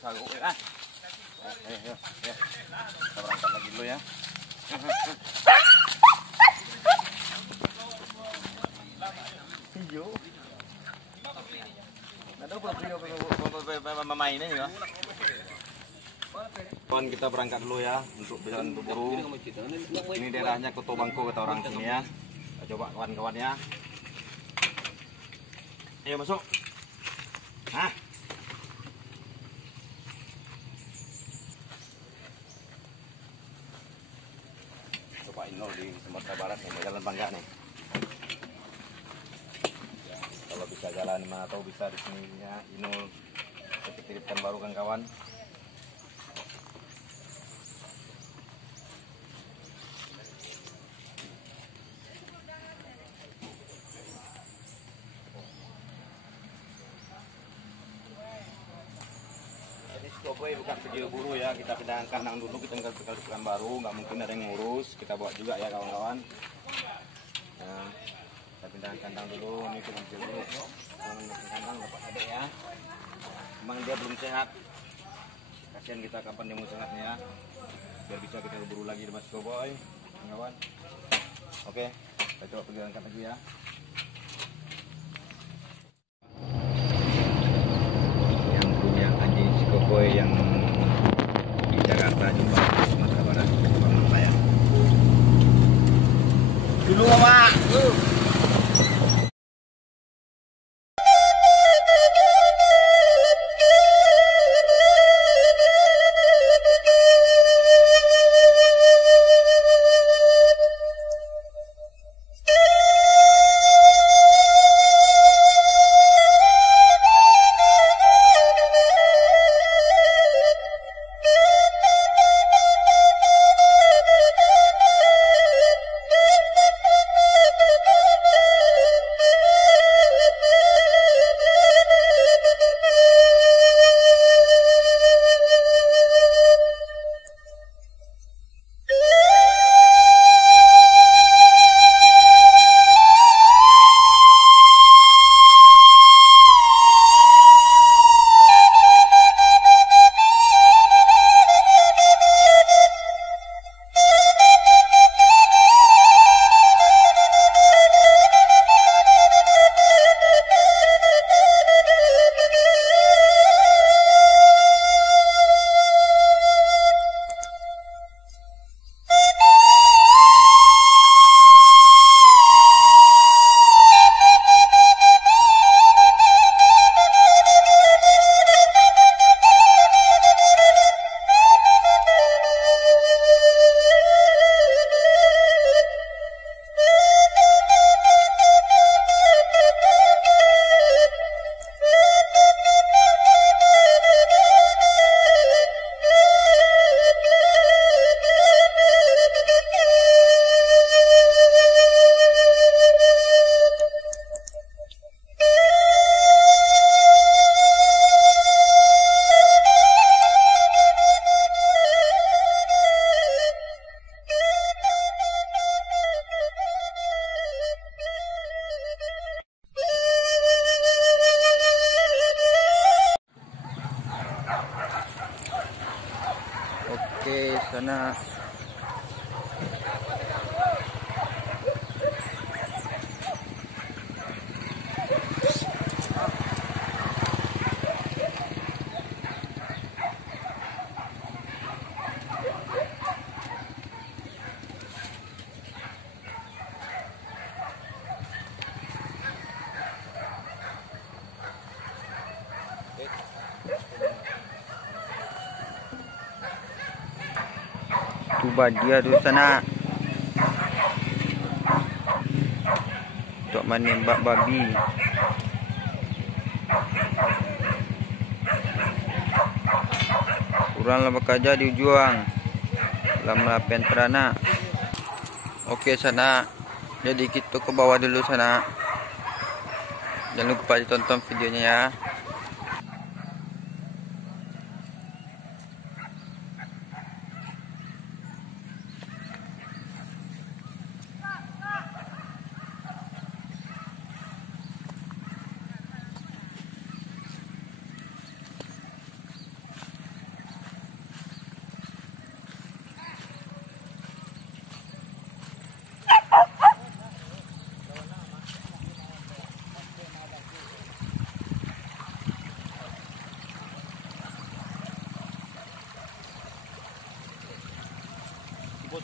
sagu ya. Ayo. Kita berangkat lagi dulu ya. Hijau. Ada berapa mainnya juga? Kawan, kita berangkat dulu ya untuk berjalan berburu. Ini daerahnya Koto Bangko kata orang sini ya. Kita coba kawan-kawan ya. Ayo masuk. Hah? Cobain lo di Sumatera Barat nih, jalan Bangga nih. Ya, kalau bisa jalan mana tahu bisa di sini ya, Inul. Kita titipkan baru kan kawan. Skoboy bukan video buru ya, kita pindahkan kandang dulu, kita bekal baru, nggak mungkin ada yang ngurus, kita bawa juga ya kawan-kawan. Nah, kita pindahkan kandang dulu, ini kita ambil dulu, kandang dapat ada ya. Memang dia belum sehat, kasihan kita kapan dia mau sehatnya ya, biar bisa kita berburu lagi di Mas Skoboy, kawan. Oke, kita coba pergi angkat lagi ya. Skoboy yang di Jakarta juga Sumatera Barat Bang saya. Dulu Pak. Oke, sana tuba dia di sana untuk menembak babi. Kuranglah bekerja di Ujuang dalam melapen perana. Oke sana, jadi kita ke bawah dulu sana. Jangan lupa ditonton videonya ya.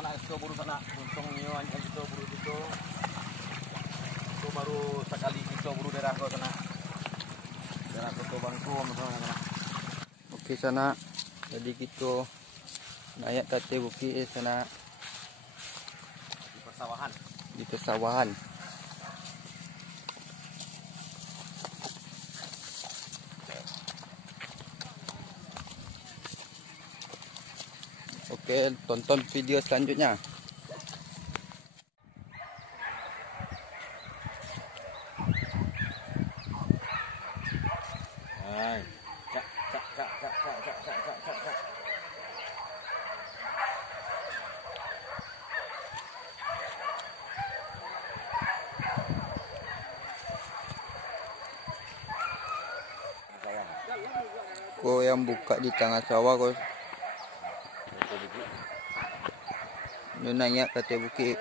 sana itu buru sana untung nyoan itu buru itu baru sekali itu buru daerah kau sana daerah kau bangku misalnya. Oke sana jadi gitu naik kate bukit sana di persawahan. Oke, tonton video selanjutnya. Hai, cak. Kau yang buka di tengah sawah kau. Ini naik kate bukit.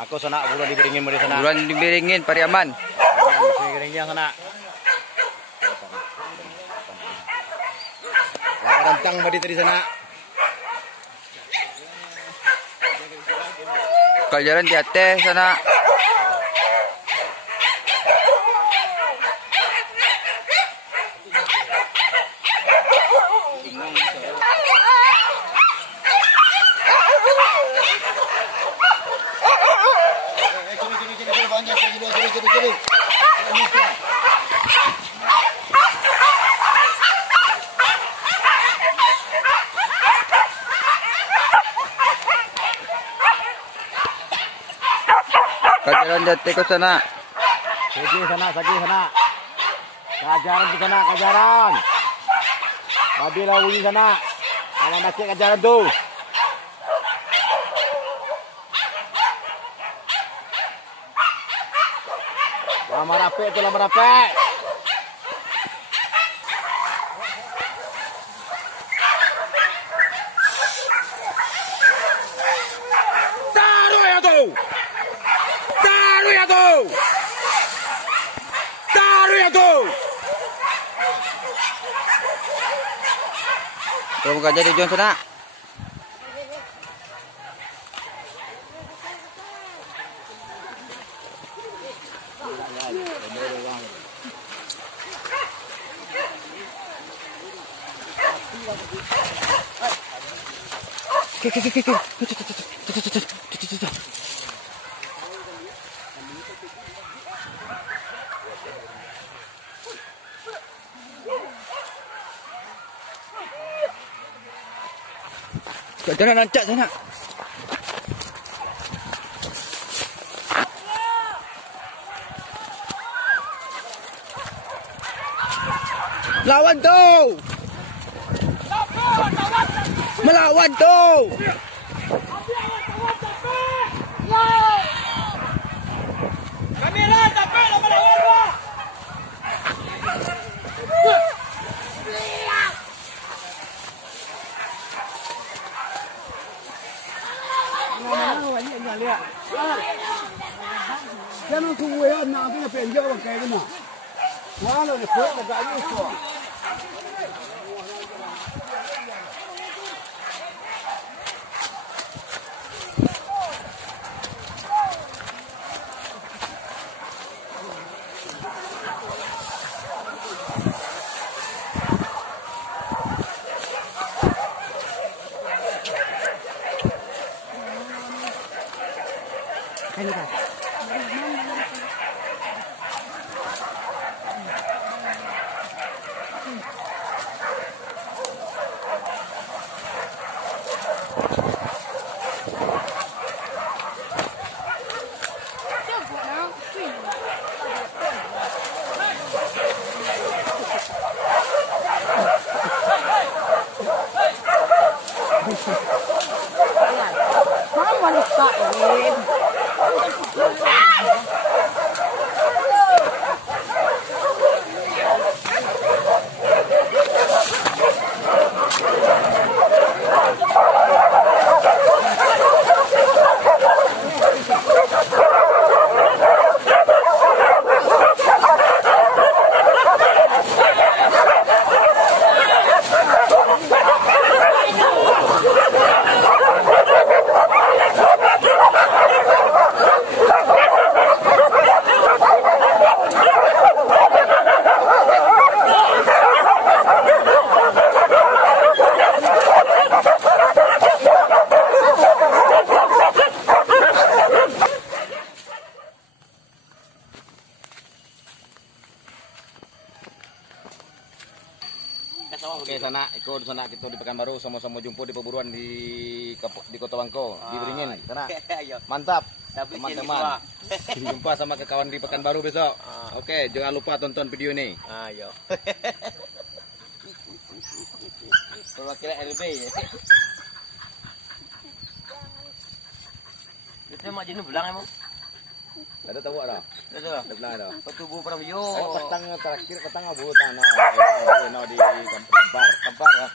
Aku sana bulan diberingin dari sana. Bulan diberingin Pariaman. Diberingin sana. Laka rantang badi tadi sana. Kaljaran di atas sana. Kajaran jati ke sana. Sagi sana. Kajaran di sana, kajaran. Babi lawi sana. Anak nakik kajaran tu. Lama rapek tu, lama rapek. Taruh ya tu. Kau buka jadi John sana. Jangan nancak sana. Lawan tu. Melawan tu. Kamera tapi melawan. Jangan tunggu ya, nak punya penjau kayak gini. Mana ni kuat agak lucu. Ini kan. di sana kita di Pekanbaru sama-sama jumpa di perburuan di Kota Bangko, di Beringin. Sana. Mantap. Teman-teman. Jumpa sama kawan di Pekanbaru besok. Oke, jangan lupa tonton video ini. Ayo. Perwakilan RB ya. Itu mak jenuh belang emang. Ada tahu ada? Ada. Ada belah ada. Petubu Prabowo. Petang terakhir petang abu tanah. Di kampar ya.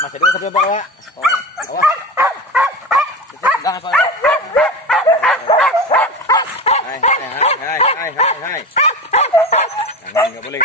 Masih ada sampai bar, Pak. Oh, awas. Itu belang apa? Hai. Jangan enggak boleh.